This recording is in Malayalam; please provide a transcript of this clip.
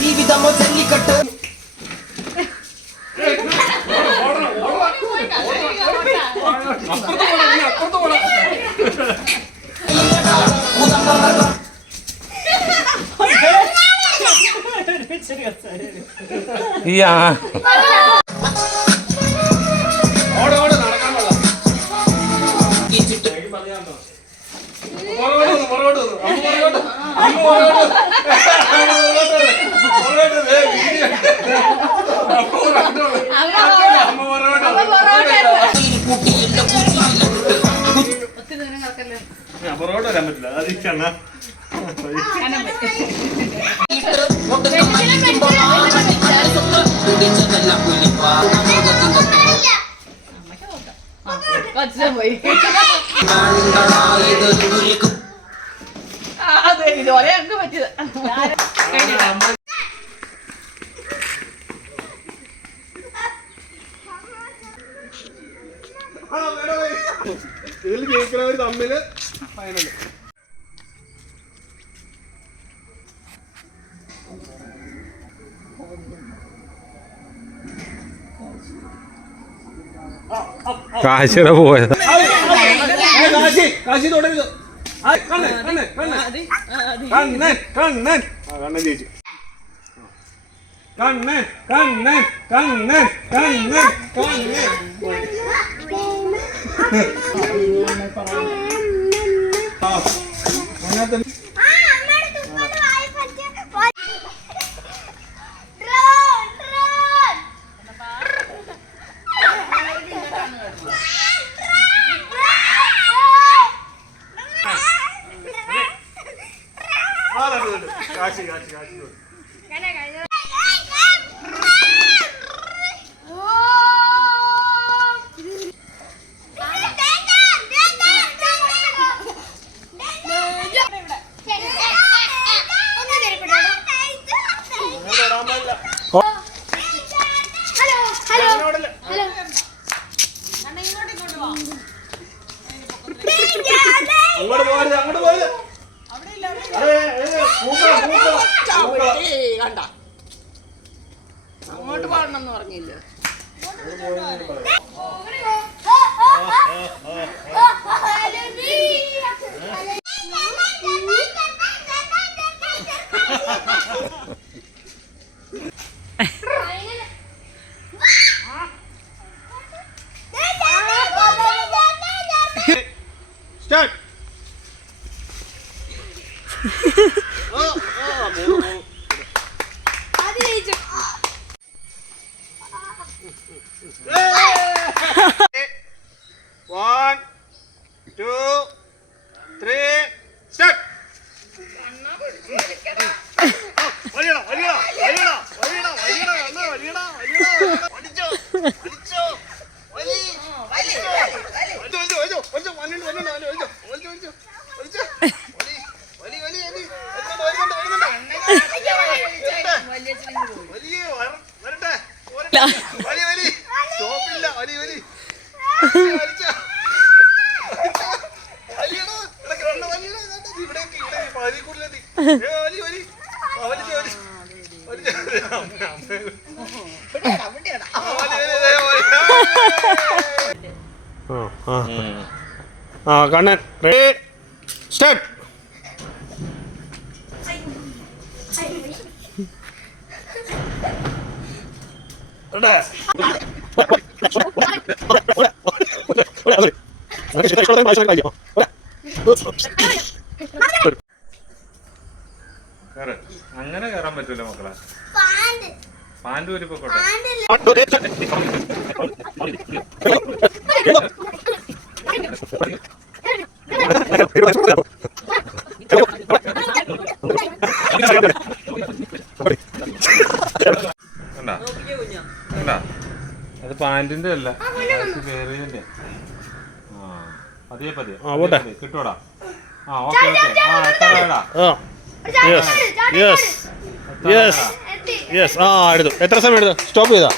ജീവിതമോ ജല്ലിക്കെട്ട് പൊറോട്ട വരാൻ പറ്റില്ല അതിച്ചാണ് അതെ ഇതുപോലെ ഞങ്ങൾക്ക് പറ്റിയത് ഇതിൽ ജയിക്കുന്നവർ തമ്മില് ഫൈനല്. കാശിയുടെ പോയത് കാശി തുടരുത്. കണ്ണൻ ജയിച്ചു. കണ്ണൻ കണ്ണൻ കണ്ണൻ കണ്ണൻ കണ്ണൻ കാശി കാശി കാശി അങ്ങോട്ട് പോകരുത് അങ്ങോട്ട് പോയത് കണ്ട അങ്ങോട്ട് പാടണമെന്ന് പറഞ്ഞില്ല. Start. One, two, three, start. വലിയടാ വലിയടാ വലിയടാ വലിയടാ വലിയടാ അണ്ണാ വലിയടാ വലിയടാ വലിച്ചോ വലിച്ചോ വലി വലിച്ചോ വലിച്ചോ വലിച്ചോ വലിച്ചോ വന്നിട്ട് വന്നിട്ട് വലിച്ചോ വലിച്ചോ വലിച്ചോ വലിച്ചോ വലി വലി വലി വലി വരുന്നുണ്ട് വരുന്നുണ്ട് വലിയ വരട്ടെ വലി വലി സ്റ്റോപ്പില്ല വലി വലി വലിച്ചോ വലിയടാ ഇടയ്ക്ക് രണ്ട് വലിയടാ ഇവിടേക്ക് ഇവിടെ പകുതി കൂടുതലെത്തി വലി വലി വലിച്ചോ വലി കണ്ണൻ റെഡി സ്റ്റാർട്ട്. അങ്ങനെ കയറാൻ പറ്റൂല മക്കളെ. പാൻറ് ഒരു പൊക്കോട്ടെ. അത് പാൻറിന്റെ അല്ല, വേറിയതിന്റെ. പതിയെ പതിയെ കിട്ടൂടാ. ആ ഓക്കെ ഓക്കെ. ആ എത്രടാ? Yes yes yes. ആ എടുത്തു. എത്ര സമയം എടുത്തു? സ്റ്റോപ്പ് ചെയ്താ?